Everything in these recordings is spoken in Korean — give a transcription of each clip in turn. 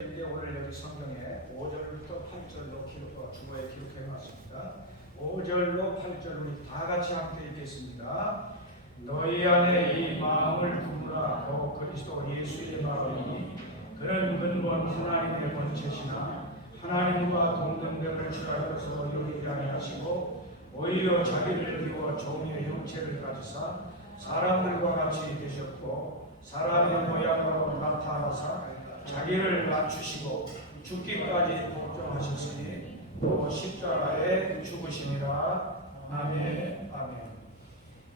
이제 오늘 여기 성경에 5절부터 8절로 기록, 주보에 기록해 놨습니다. 5절로 8절 우리 다 같이 함께 읽겠습니다. 너희 안에 이 마음을 품으라 더 그리스도 예수의 마음이 그는 근본 하나님의 본체시나 하나님과 동등됨을 주라로서 이루리라 하시고 오히려 자기를 비워 종의 형체를 가지사 사람들과 같이 되셨고 사람의 모양으로 나타나사 자기를 낮추시고 죽기까지 복종하셨으니 또 십자가에 죽으시니라 아멘. 아멘.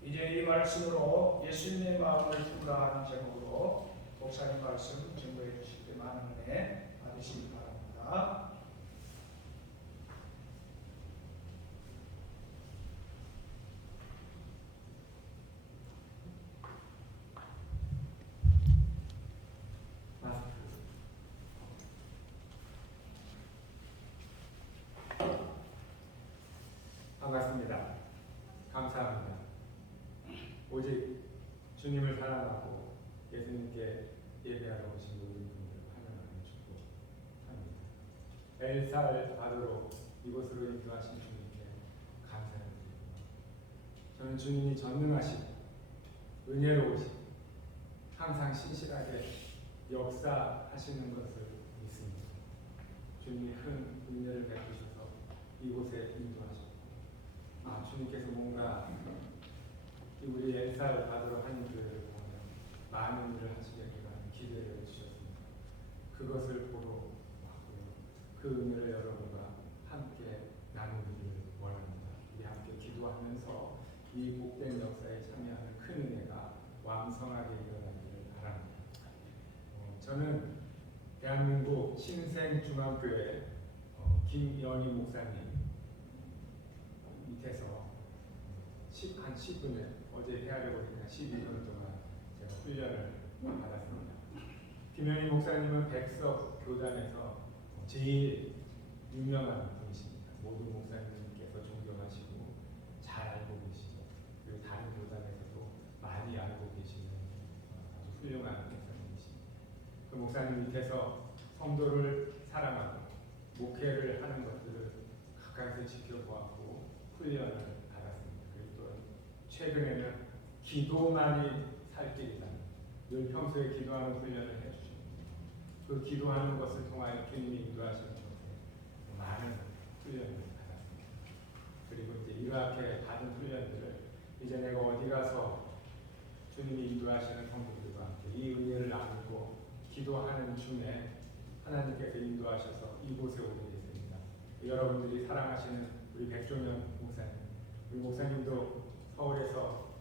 이제 이 말씀으로 예수님의 마음을 품으라 하는 제목으로 목사님 말씀 증거해 주실 때 많은 은혜 받으시기 바랍니다. 마스크. 반갑습니다. 감사합니다. 오직 주님을 사랑하고 예수님께 예배하러 오신 모든 분들을 환영하는 축복합니다. 엘살 바드로 이곳으로 인도하신 주님께 감사드립니다. 저는 주님이 전능하시고 은혜로우시고 항상 신실하게 역사하시는 것을 믿습니다. 주님이 큰 은혜를 베푸셔서 이곳에 인도하셨고, 아 주님께서 뭔가 이 우리 엘사를 받으러 하는 그 많은 일을 하시겠구나 기대를 주셨습니다. 그것을 보러 왔고요. 그 은혜를 여러분과 함께 나누기를 원합니다. 우리 함께 기도하면서 이 복된 역사에 참여하는 큰 은혜가 왕성하게 일어나기를 바랍니다. 어, 저는 대한민국 신생중앙교회 어, 김연희 목사님 밑에서 10, 한 10분을 어제 헤아려 보니까 12분 동안 제가 훈련을 받았습니다. 김연희 목사님은 백석 교단에서 제일 유명한 분이십니다. 모든 목사님께서 존경하시고 잘 알고 계시고 그리고 다른 교단에서도 많이 알고 계시는 아주 훌륭한 목사님이십니다. 그 목사님 밑에서 성도를 사랑하고 목회를 하는 것들을 가까이서 지켜보았고 훈련을 받았습니다. 그리고 또 최근에는 기도만이 살 길이다. 늘 평소에 기도하는 훈련을 해주십니다. 그 기도하는 것을 통하여 주님이 인도하시는 것에 많은 훈련을 받았습니다. 그리고 이제 이렇게 받은 훈련들을 이제 내가 어디 가서 주님이 인도하시는 성도들과 함께 이 은혜를 나누고 기도하는 중에 하나님께서 인도하셔서 이곳에 오게 됐습니다. 여러분들이 사랑하시는 우리 백종현 목사님, 우리 목사님도 서울에서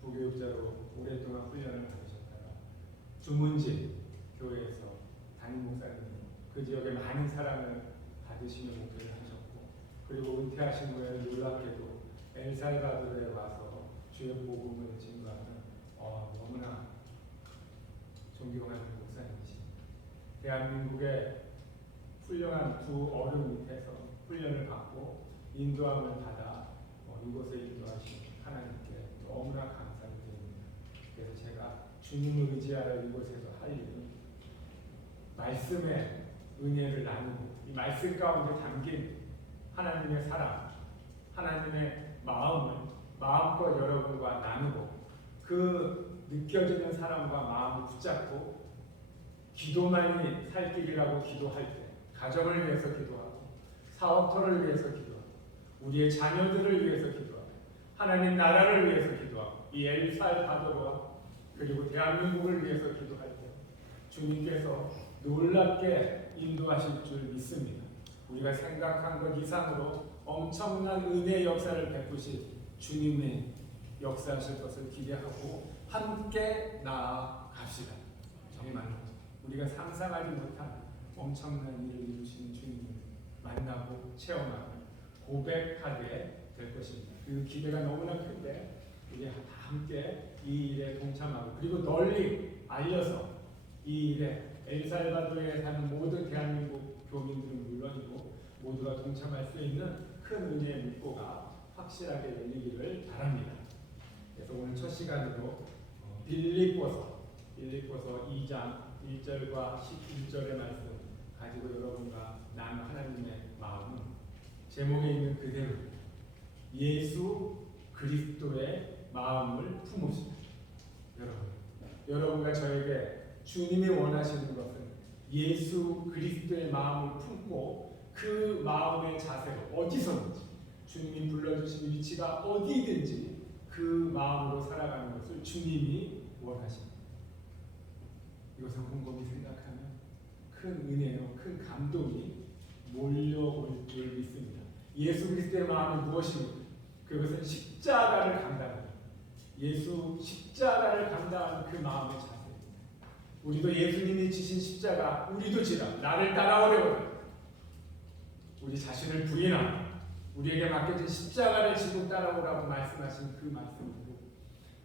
부교육자로 오랫동안 훈련을 받으셨다가 주문진 교회에서 담임 목사님 그 지역에 많은 사랑을 받으시며 목회를 하셨고 그리고 은퇴하신 후에 놀랍게도 엘살바도르에 와서 주의 복음을 증거하는 어, 너무나 존경하는 목사님이십니다. 대한민국의 훌륭한 두 어른 밑에서 훈련을 받고 인도함을 받아 어, 이곳에 인도하신 하나님께 너무나 감사를 드립니다. 그래서 제가 주님을 의지하여 이곳에서 할 일은 말씀의 은혜를 나누고 이 말씀 가운데 담긴 하나님의 사랑, 하나님의 마음을 마음껏 여러분과 나누고 그 느껴지는 사랑과 마음을 붙잡고 기도만이 살 길이라고 기도할 때 가정을 위해서 기도하고 사업터를 위해서 기도하고 우리의 자녀들을 위해서 기도하고 하나님 나라를 위해서 기도하고 이 엘살바도르와 그리고 대한민국을 위해서 기도할 때 주님께서 놀랍게 인도하실 줄 믿습니다. 우리가 생각한 것 이상으로 엄청난 은혜 역사를 베푸실 주님의 역사하실 것을 기대하고 함께 나아갑시다. 정말 우리가 상상하지 못한 엄청난 일을 이루시는 주님을 만나고 체험하고 고백하게 될 것입니다. 그 기대가 너무나 큰데 우리 다 함께 이 일에 동참하고 그리고 널리 알려서 이 일에 엘살바도르에 사는 모든 대한민국 교민들은 물론이고 모두가 동참할 수 있는 큰 은혜의 물꼬가 확실하게 열리기를 바랍니다. 그래서 오늘 첫 시간으로 어, 빌립보서 빌립보서 2장 1절과 11절의 말씀 가지고 여러분과 나는 하나님의 마음은 제목에 있는 그대로 예수 그리스도의 마음을 품으십니다. 여러분, 여러분과 저에게 주님이 원하시는 것은 예수 그리스도의 마음을 품고 그 마음의 자세로 어디서든지 주님이 불러주신 위치가 어디든지 그 마음으로 살아가는 것을 주님이 원하십니다. 이것을 곰곰이 생각하면 큰 은혜요, 큰 감동이 몰려올 줄 믿습니다. 예수 그리스도의 마음이 무엇입니까? 그것은 십자가를 감당하는 예수 십자가를 감당하는 그 마음의 자세입니다. 우리도 예수님이 지신 십자가 우리도 지라 나를 따라오려거든 우리 자신을 부인하고 우리에게 맡겨진 십자가를 지고 따라오라고 말씀하신 그 말씀으로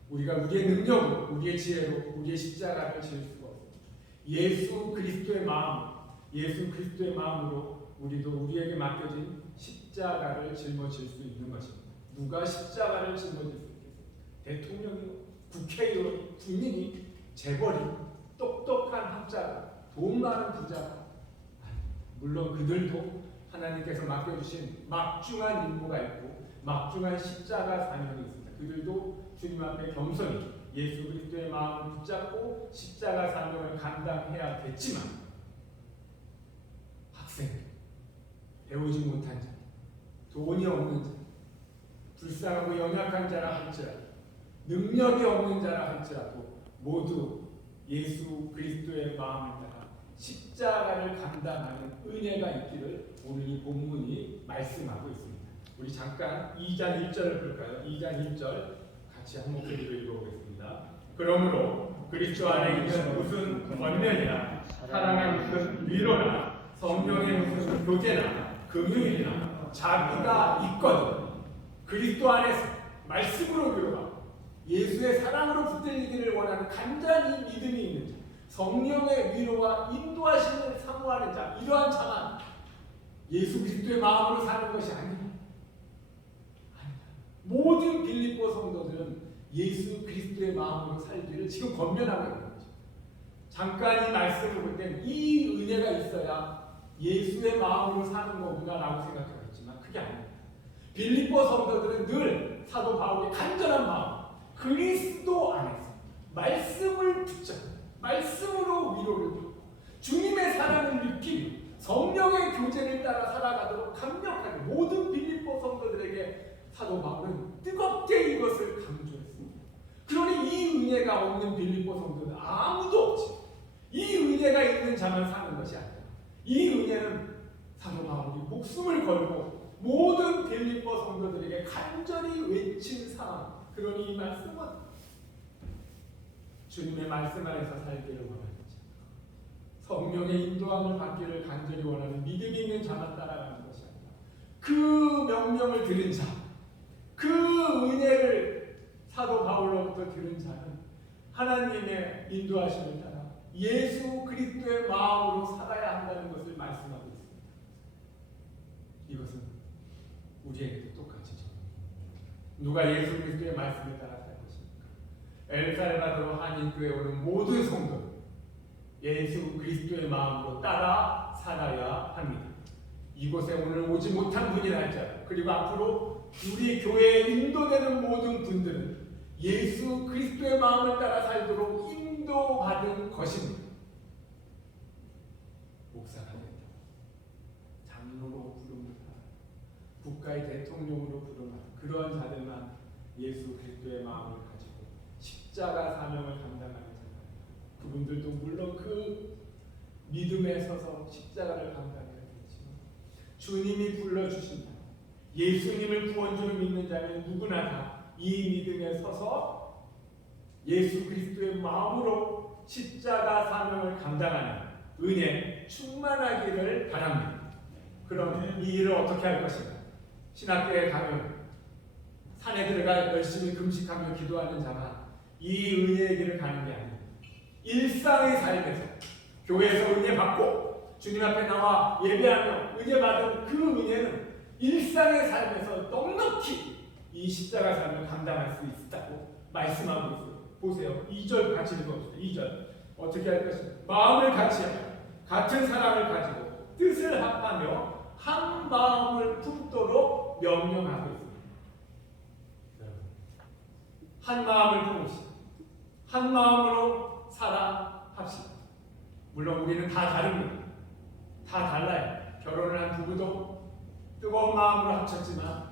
우리가 우리의 능력으로 우리의 지혜로 우리의 십자가를 지을 없습니다. 예수 그리스도의 마음, 예수 그리스도의 마음으로 우리도 우리에게 맡겨진 십자가를 짊어질 수 있는 것입니다. 누가 십자가를 짊어질 수 있겠습니까? 대통령이요, 국회의원, 군인이, 재벌이, 똑똑한 학자가, 돈 많은 부자가, 물론 그들도 하나님께서 맡겨주신 막중한 임무가 있고 막중한 십자가 사명이 있습니다. 그들도 주님 앞에 겸손히 예수 그리스도의 마음을 붙잡고 십자가 사명을 감당해야겠지만 학생, 배우지 못한 자, 돈이 없는 자, 불쌍하고 연약한 자라 할지라도 능력이 없는 자라 할지라도 모두 예수 그리스도의 마음을 따라 십자가를 감당하는 은혜가 있기를 오늘 이 본문이 말씀하고 있습니다. 우리 잠깐 2장 1절을 볼까요? 2장 1절 같이 한 목소리로 읽어보겠습니다. 그러므로 그리스도 안에 있는 무슨 권면이나 사랑의 무슨 위로나 성령의 무슨 교제나 금융이나 자비가 있거든 그리스도 안에서 말씀으로 위로하고 예수의 사랑으로 붙들리기를 원하는 간절히 믿음이 있는 자 성령의 위로와 인도하심을 사모하는 자 이러한 자만 예수 그리스도의 마음으로 사는 것이. 아니다. 모든 빌립보 성도들은 예수 그리스도의 마음으로 살기를 지금 권면하고 있는 거죠. 잠깐 이 말씀을 볼 땐 이 은혜가 있어야 예수의 마음으로 사는 거구나라고 생각했지만 그게 아닙니다. 빌립보 성도들은 늘 사도 바울의 간절한 마음, 그리스도 안에서 말씀을 붙잡고 말씀으로 위로를 받고 주님의 사랑을 느끼며 성령의 교제를 따라 살아가도록 강력하게 모든 빌립보 성도들에게 사도 바울은 뜨겁게 이것을 강조했습니다. 그러니 이 은혜가 없는 빌립보 성도는 아무도 없지. 이 은혜가 있는 자만 사는 것이 아니라 이 은혜는 사도 바울이 목숨을 걸고 모든 빌립보 성도들에게 간절히 외친 상황. 그러니 이 말씀은 주님의 말씀 안에서 살기를 원하는 자. 성령의 인도함을 받기를 간절히 원하는 믿음이 있는 자만 따라가는 것이 아니라 그 명령을 들은 자, 그 은혜를 사도 바울로부터 들은 자는 하나님의 인도하심을 따라 예수 그리스도의 마음으로 살아야 한다는 것을 말씀하고 있습니다. 이것은 우리에게도 똑같이 적용됩니다. 누가 예수 그리스도의 말씀을 살 것입니까? 엘살바도로 한인교회 오는 모든 성도는 예수 그리스도의 마음으로 따라 살아야 합니다. 이곳에 오늘 오지 못한 분이 할지라도 그리고 앞으로 우리 교회에 인도되는 모든 분들은 예수 그리스도의 마음을 따라 살도록 인도받은 것입니다. 목사가 된다. 장로로 받아 국가의 대통령으로 받아 그러한 자들만 예수 그리스도의 마음을 가지고 십자가 사명을 감당하는 자입니다. 그분들도 물론 그 믿음에 서서 십자가를 감당해야 되지만 주님이 불러주신다. 예수님을 구원주로 믿는 자는 누구나 다 이 믿음에 서서 예수 그리스도의 마음으로 십자가 사명을 감당하는 은혜 충만하기를 바랍니다. 그럼 이 일을 어떻게 할 것인가? 신학교에 가면 산에 들어가 열심히 금식하며 기도하는 자가 이 은혜의 길을 가는 게 아닙니다. 일상의 삶에서 교회에서 은혜 받고 주님 앞에 나와 예배하며 은혜 받은 그 은혜는 일상의 삶에서 넉넉히 이 십자가 삶을 감당할 수 있다고 말씀하고 있어요. 보세요. 2절 같이 읽어봅시다. 2절 어떻게 할 것인가? 마음을 같이 하여 같은 사랑을 가지고 사랑하며 한 마음을 품도록 명령하고 있습니다. 한 마음을 품읍시다. 한 마음으로 사랑합시다. 물론 우리는 다 다릅니다. 다 달라요. 결혼을 한 부부도 뜨거운 마음으로 합쳤지만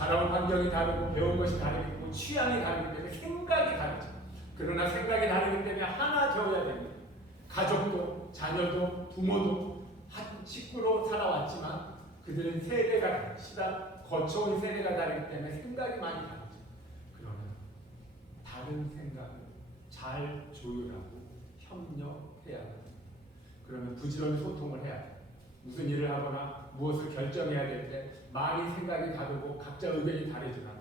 자라온 환경이 다르고 배운 것이 다르고 취향이 다르기 때문에 생각이 다르죠. 그러나 생각이 다르기 때문에 하나 되어야 됩니다. 가족도 자녀도 부모도 한 식구로 살아왔지만 그들은 세대가 시다 거쳐온 세대가 다르기 때문에 생각이 많이 다르죠. 그러나 다른 생각을 잘 조율하고 협력해야 합니다. 그러면 부지런히 소통을 해야 돼요. 무슨 일을 하거나 무엇을 결정해야 될 때 많이 생각이 다르고 각자 의견이 다르지만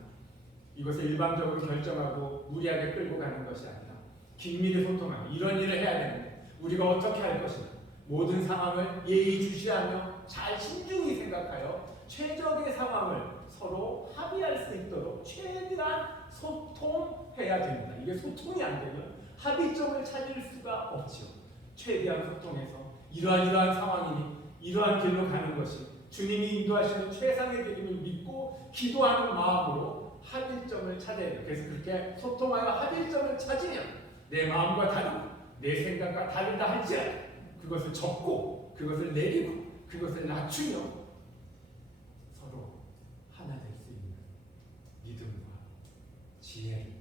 이것을 일방적으로 결정하고 무리하게 끌고 가는 것이 아니라 긴밀히 소통하는 이런 일을 해야 되는데 우리가 어떻게 할 것이냐 모든 상황을 예의주시하며 잘 신중히 생각하여 최적의 상황을 서로 합의할 수 있도록 최대한 소통해야 됩니다. 이게 소통이 안 되면 합의점을 찾을 수가 없지요. 최대한 소통해서 이러한 이러한 상황이니 이러한 길로 가는 것이 주님이 인도하시는 최상의 길임을 믿고 기도하는 마음으로 합일점을 찾아야 돼요. 그래서 그렇게 소통하여 합일점을 찾으면 내 마음과 다르고 내 생각과 다르다 할지라도 그것을 접고 그것을 내리고 그것을 낮추며 서로 하나 될 수 있는 믿음과 지혜를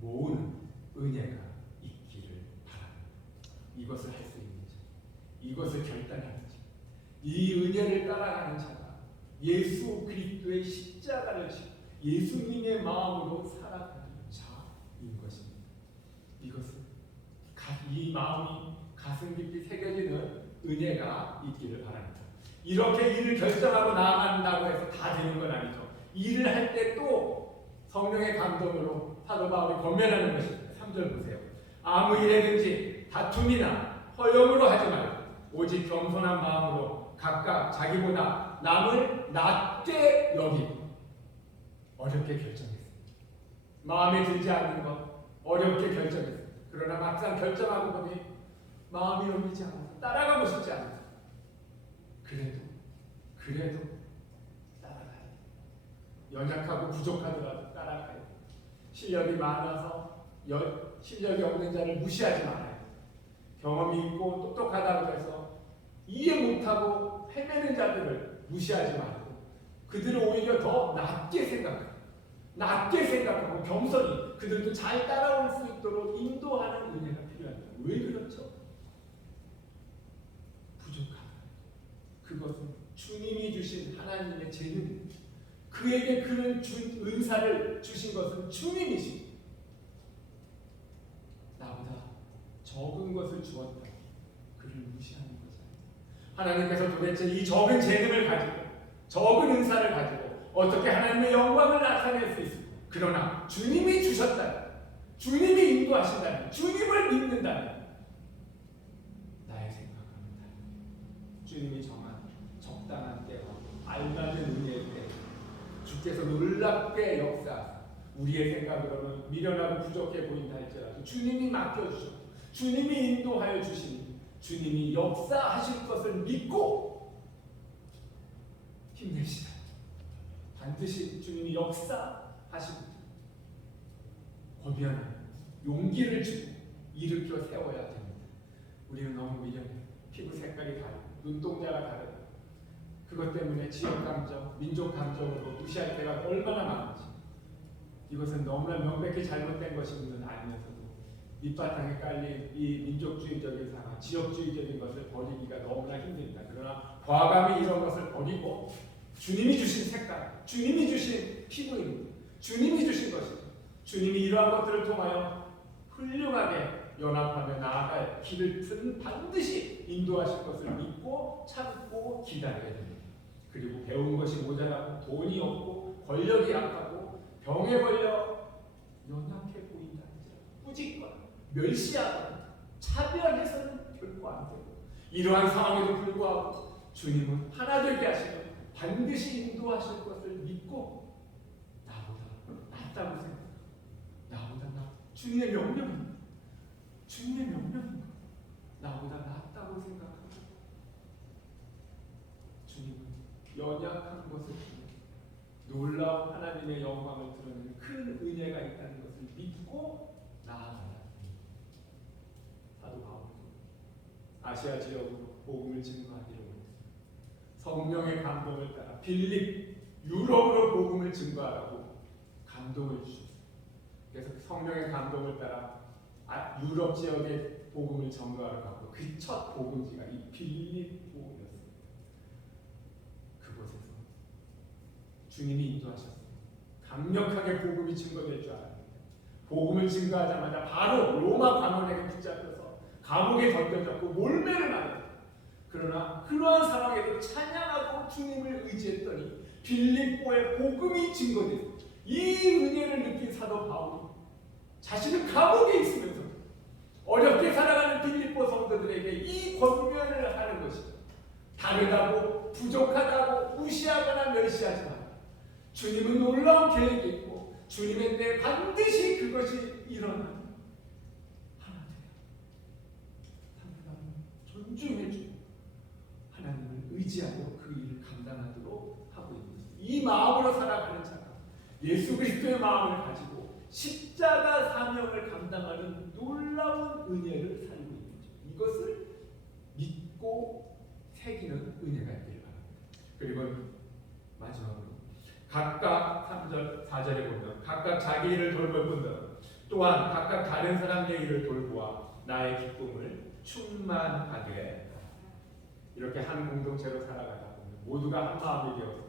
모으는 은혜가 있기를 바랍니다. 이것을 할 수 있는 자, 이것을 결단하는 자, 이 따라가는 자가 예수 그리스도의 십자가를 지고 예수님의 마음으로 살아가는 자인 것입니다. 이것은 가- 이 마음이 가슴 깊이 새겨지는 은혜가 있기를 바랍니다. 이렇게 일을 결정하고 나아간다고 해서 다 되는 건 아니죠. 일을 할 때 또 성령의 감동으로 사도 바울이 권면하는 것입니다. 3절 보세요. 아무 일에든지 다툼이나 허용으로 하지 말고 오직 겸손한 마음으로 각각 자기보다 남을 낮게 여기고 어렵게 결정했습니다. 마음에 들지 않는 것 어렵게 결정했습니다. 그러나 막상 결정하고 보니 마음이 열리지 않아서 따라가고 싶지 않아서 그래도 그래도 따라가야 돼. 연약하고 부족하더라도 따라가야 돼. 실력이 많아서 여, 실력이 없는 자를 무시하지 말아야 돼. 경험이 있고 똑똑하다고 해서 이해 못하고 헤매는 자들을 무시하지 말고 그들을 오히려 더 낮게 생각하고 낮게 생각하고 겸손히 그들도 잘 따라올 수 있도록 인도하는 은혜가 필요합니다. 왜 그렇죠? 부족하다. 그것은 주님이 주신 하나님의 재능입니다. 그에게 그런 준 은사를 주신 것은 주님이십니다. 나보다 적은 것을 주었다. 그를 무시하는. 하나님께서 도대체 이 적은 재능을 가지고 적은 은사를 가지고 어떻게 하나님의 영광을 나타낼 수 있을까? 그러나 주님이 주셨다. 주님이 인도하신다면 주님을 믿는다면 나의 생각하는 다 주님이 정한 적당한 때와 알맞은 은혜의 때 주께서 놀랍게 역사 우리의 생각으로는 미련하고 부족해 보인다 할지라도 주님이 맡겨주셨고 주님이 인도하여 주시니 주님이 역사하실 것을 믿고 힘내시다. 반드시 주님이 역사하십니다. 거비하는 용기를 주고 일으켜 세워야 됩니다. 우리는 너무 미련해. 피부 색깔이 다르고 눈동자가 다르고 그것 때문에 지역 감정, 민족 감정으로 무시할 때가 얼마나 많은지 이것은 너무나 명백히 잘못된 것임은 알면서도 밑바탕에 깔린 이 민족주의적인 상황, 지역주의적인 것을 버리기가 너무나 힘듭니다. 그러나 과감히 이런 것을 버리고 주님이 주신 색깔, 주님이 주신 피부입니다. 주님이 주신 것이죠. 주님이 이러한 것들을 통하여 훌륭하게 연합하며 나아갈 길을 반드시 인도하실 것을 믿고 참고 기다려야 됩니다. 그리고 배운 것이 모자라고 돈이 없고 권력이 약하고 병에 걸려 연약해 보인다 할지라도 꾸짖거나 멸시하거나 차별해서는 결코 안 되고 이러한 상황에도 불구하고 주님은 하나 되게 하시며 반드시 인도하실 것을 믿고 나보다 낫다고 생각합니다. 나보다 나 주님의 명령입니다. 주님의 명령입니다. 나보다 낫다고 생각하고 주님은 연약한 것을 놀라운 하나님의 영광을 드러내는 큰 은혜가 있다는 것을 믿고 나아가라. 사도 바울도 아시아 지역으로 복음을 증거하기로. 성령의 감동을 따라 빌립 유럽으로 복음을 증거하라고 감동을 주셨어요. 그래서 그 성령의 감동을 따라 아, 유럽 지역에 복음을 전거하러 가고 그 첫 복음지가 이 빌립보였습니다. 그곳에서 주님이 인도하셨습니다. 강력하게 복음이 증거될 줄 알았는데 복음을 증거하자마자 바로 로마 관원에게 붙잡혀서 감옥에 던져졌고 몰매를 맞았다. 그러나 그러한 상황에도 찬양하고 주님을 의지했더니 빌립보의 복음이 증거됐습니다. 이 은혜를 느낀 사도 바울이 자신은 감옥에 있으면서 어렵게 살아가는 빌립보 성도들에게 이 권면을 하는 것이죠. 다르다고 부족하다고 무시하거나 멸시하지 마. 주님은 놀라운 계획이 있고 주님의 때 반드시 그것이 일어나 돼요. 상대방을 존중해주고 하나님을 의지하고 그 일을 감당하도록 하고 있는. 이 마음으로 살아가는 자가 예수 그리스도의 마음을 가지고 십자가 사명을 감당하는 놀라운 은혜를 살고 있는 거죠. 이것을 믿고 새기는 은혜가 있기를 바랍니다. 그리고 마지막으로 각각 3절, 4절에 보면 각각 자기 일을 뿐더러 또한 각각 다른 사람의 일을 돌보아 나의 기쁨을 충만하게 이렇게 한 공동체로 살아가다 보면 모두가 한 마음이 되어서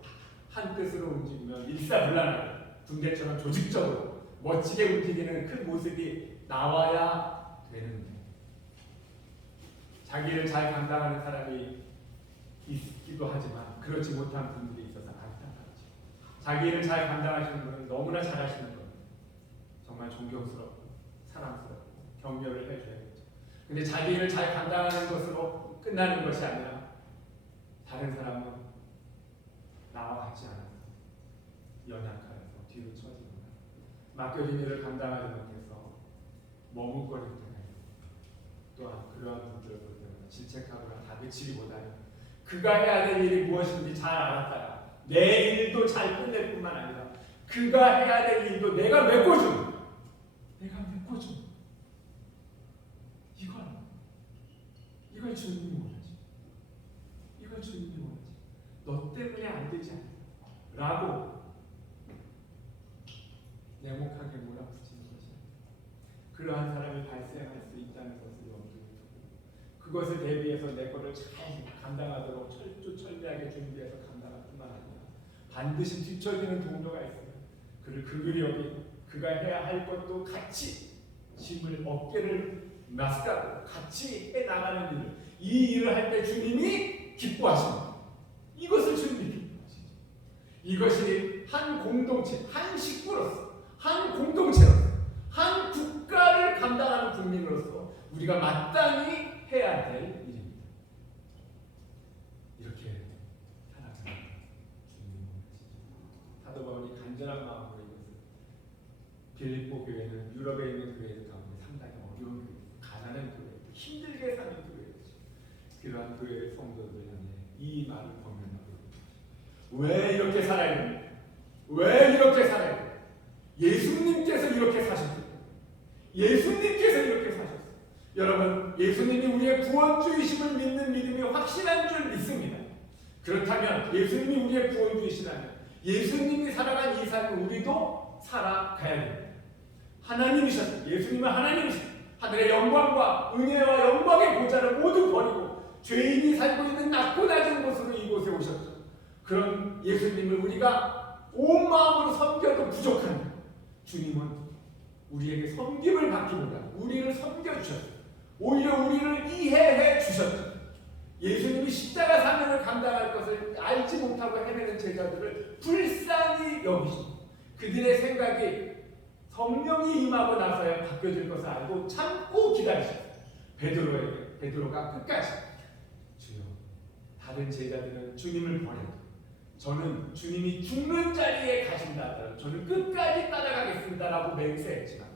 한 뜻으로 움직이면 일사불란하게 군대처럼 조직적으로 멋지게 움직이는 그 모습이 나와야 되는데 자기를 잘 감당하는 사람이 있기도 하지만 그렇지 못한 분들이 있어서 안타깝죠. 자기를 잘 감당하시는 분은 너무나 잘하시는 분 정말 존경스럽고 사랑스럽고 격려를 해줘야겠죠. 근데 자기를 잘 감당하는 것으로 끝나는 것이 아니라 다른 사람은 나와 같지 않아서 연약하여서 뒤로 처지거나 맡겨진 일을 감당하지 못해서 머뭇거릴 때가 있고 또한 그러한 분들을 볼 때마다 질책하거나 다그치기보다는 그가 해야 될 일이 무엇인지 잘 알았다가 내 일도 잘 끝낼 뿐만 아니라 그가 해야 될 일도 내가 메꿔준 내가 메꿔준. 이걸 이걸 주님이 원하지 이걸 주님이 원하지 너 때문에 안 되지 않아 라고 냉혹하게 몰아붙이는 것이 그러한 사람이 발생할 수 있다는 것을 염두에 두고 그것을 대비해서 내 것을 잘 감당하도록 철두철미하게 준비해서 감당할 뿐만 아니라 반드시 뒤처지는 동료가 있으면 그를 그글이 여기고 그가 해야 할 것도 같이 짐을 어깨를 나스가고 같이 해 나가는 일을 이 일을 할 때 주님이 기뻐하십니다. 이것을 기뻐하시죠. 이것이 한 공동체, 한 식구로서, 한 공동체로서, 한 국가를 감당하는 국민으로서 우리가 마땅히 해야 될 일입니다. 이렇게 살아가는 주님이 원하시죠. 사도 바울이 간절한 마음으로 이것을 빌립보 교회는 유럽에 있는 교회들 가운데 상당히 어려운 교회, 가난한 교회, 힘들게 사는 교회였죠. 그러한 교회 성도들 향해 이 말을 있습니다. 왜 이렇게 살아야 됩니까? 왜 이렇게 살아야 됩니까? 예수님께서 이렇게 사셨어요. 예수님께서 이렇게 사셨어요. 여러분, 예수님이 우리의 구원주이심을 믿는 믿음이 확실한 줄 믿습니다. 그렇다면 예수님이 우리의 구원주이시라면 예수님이 살아간 이 삶을 우리도 살아가야 됩니다. 하나님이셨어요. 예수님은 하나님이셨어요. 하늘의 영광과 은혜와 영광의 보좌를 모두 버리고 죄인이 살고 있는 낮고 낮은 곳으로 이곳에 오셨죠. 그런 예수님을 우리가 온 마음으로 섬겨도 부족합니다. 주님은 우리에게 섬김을 받기보다 우리를 섬겨주셨어요. 오히려 우리를 이해해 주셨죠. 예수님이 십자가 사명을 감당할 것을 알지 못하고 헤매는 제자들을 불쌍히 여기시고 그들의 생각이 성령이 임하고 나서야 바뀌어질 것을 알고 참고 기다리셨어요. 베드로에게 베드로가 끝까지 주여 다른 제자들은 주님을 버려도 저는 주님이 죽는 자리에 가신다 하더라도 저는 끝까지 따라가겠습니다라고 맹세했지만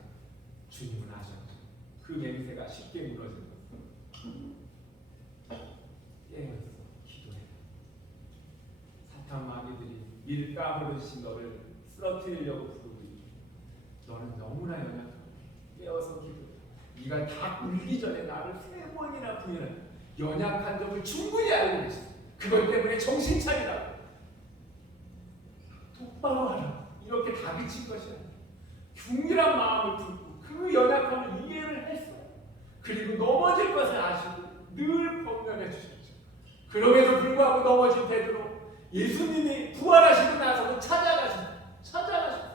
주님은 아셨죠. 그 맹세가 쉽게 무너진 것은 깨어서 기도해. 밀가 버릇이 너를 쓰러뜨리려고 부르기 너는 너무나 연약하고 깨어서 기도 네가 다 울기 전에 나를 세 번이나 부인한 연약한 점을 충분히 알고 계시 그것 때문에 정신 차리라 똑바로 하라. 이렇게 다그친 것이야. 흉일한 마음을 품고 그 연약함을 이해를 했어. 그리고 넘어질 것을 아시고 늘 법면해 주셨죠 그럼에도 불구하고 넘어진 베드로 예수님이 부활하시고 나서도 찾아가신다 찾아가신다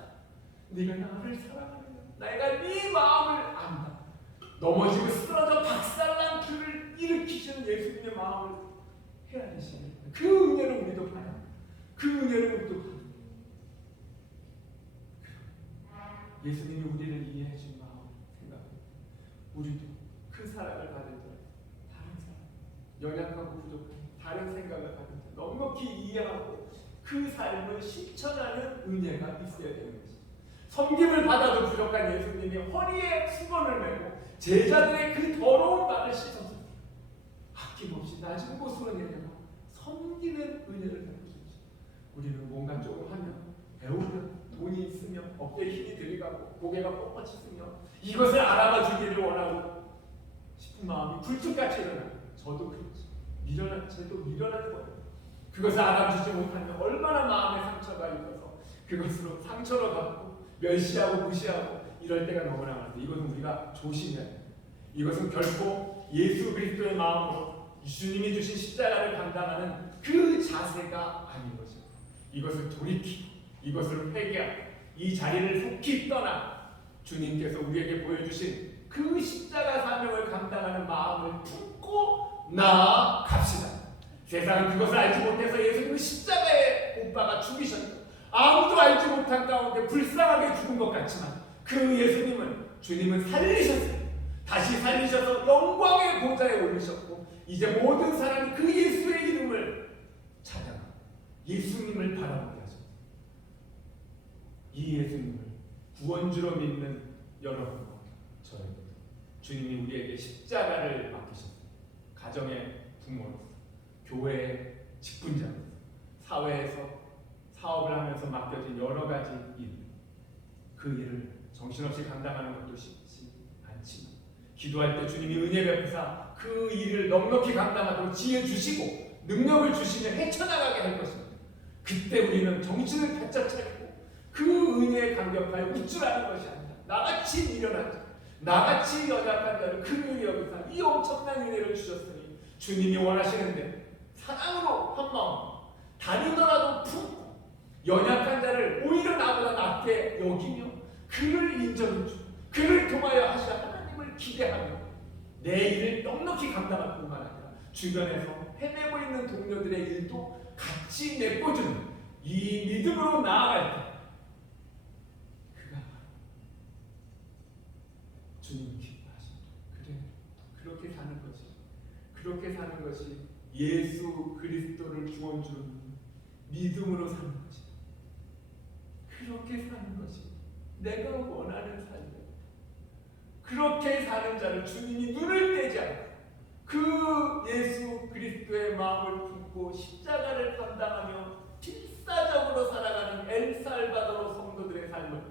네가 나를 사랑하느냐 내가 네 마음을 안다. 넘어지고 쓰러져 박살난 그를 일으키시는 예수님의 마음을 헤아리시는 그 은혜를 우리도 받아 그 은혜를 우리도 받아 예수님이 우리를 이해해 준 마음 생각해. 우리도 그 사랑을 받을 때 다른 사람 연약하고 부족한 다른 생각을 받을 때 넉넉히 이해하고 그 삶을 실천하는 은혜가 있어야 되는 것이죠 섬김을 받아도 부족한 예수님이 허리에 수건을 메고 제자들의 그 더러운 발을 씻어서 아낌없이 낮은 곳으로 내려가 섬기는 은혜를 베푸셨죠 우리는 뭔가 조금 하면 배우면 돈이 있으면 어깨에 힘이 들어가고 고개가 뻣뻣해지며 이것을 알아봐 주기를 원하고 싶은 마음이 굴뚝같이 일어나요. 저도 그렇지. 미련한 저도 미련한 거예요. 그것을 알아주지 못하면 얼마나 마음의 상처가 있어서 그것으로 상처로 받고 멸시하고 무시하고 이럴 때가 너무나 많은데 이것은 우리가 조심해야 돼요. 이것은 결코 예수 그리스도의 마음으로 주님이 주신 십자가를 감당하는 그 자세가 아닌 것입니다. 이것을 돌이키고 이것을 회개하고 이 자리를 속히 떠나 주님께서 우리에게 보여주신 그 십자가 사명을 감당하는 마음을 품고 나아갑시다. 세상은 그것을 알지 못해서 예수님은 십자가에 못 박아 죽이셨고 아무도 알지 못한 가운데 불쌍하게 죽은 것 같지만 그 예수님은 주님은 살리셨어요. 다시 살리셔서 영광의 보좌에 올리셨고 이제 모든 사람이 그 예수의 이름을 찾아가 예수님을 하셨습니다. 이 예수님을 구원주로 믿는 여러분과 저에게 주님이 우리에게 십자가를 맡기셨습니다. 가정의 부모로서, 교회의 직분자로서, 사회에서 사업을 하면서 맡겨진 여러 가지 일, 그 일을 정신없이 감당하는 것도 쉽지 않지만 기도할 때 주님이 은혜 베푸사 그 일을 넉넉히 감당하도록 지혜 주시고 능력을 주시며 헤쳐나가게 할 것입니다. 그때 우리는 정신을 바짝 차리고 그 은혜에 감격하여 우쭐하는 것이 아니라 나같이 미련한 자, 나같이 연약한 자를 큰 은혜 여기사 이 엄청난 은혜를 주셨으니 주님이 원하시는데 사랑으로 한 마음 다르더라도 품고 연약한 자를 오히려 나보다 낫게 여기며 그를 인정해주고 그를 통하여 하실 하나님을 기대하며 내 일을 넉넉히 감당할 뿐만 아니라 주변에서 헤매고 있는 동료들의 일도 같이 메꿔주는 이 믿음으로 나아갈 때 그가 주님 기뻐하십니다. 그래 그렇게 사는 것이 그렇게 사는 것이 예수 그리스도를 구원주로 믿음으로 사는 것이다. 그렇게 사는 것이 내가 원하는 삶이야. 그렇게 사는 자를 주님이 눈을 떼지 그 예수 그리스도의 마음을 품고 십자가를 감당하며 필사적으로 살아가는 엘살바도로 성도들의 삶을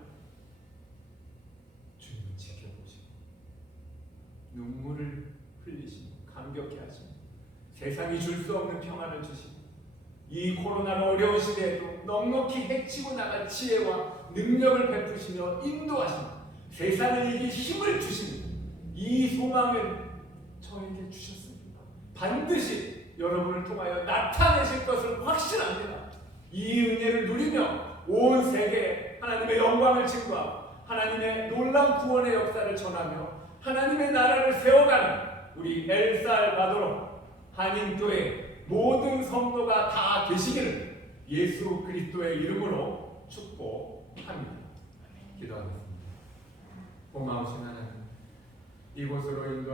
주님이 지켜보시고 눈물을 흘리시고 감격해 하시고 세상이 줄 수 없는 평안을 주시고 이 코로나가 어려운 시대에도 넉넉히 해치고 나갈 지혜와 능력을 베푸시며 인도하시며 세상을 이길 힘을 주시는 이 소망을 저에게 주셨습니다. 반드시 여러분을 통하여 나타내실 것을 확신합니다. 이 은혜를 누리며 온 세계에 하나님의 영광을 증거하고 하나님의 놀라운 구원의 역사를 전하며 하나님의 나라를 세워가는 우리 엘살바도로 한인교회 모든 성도가 다 되시기를 예수 그리스도의 이름으로 축복합니다. 기도하겠습니다. 고마우신 하나님, 이곳으로 인도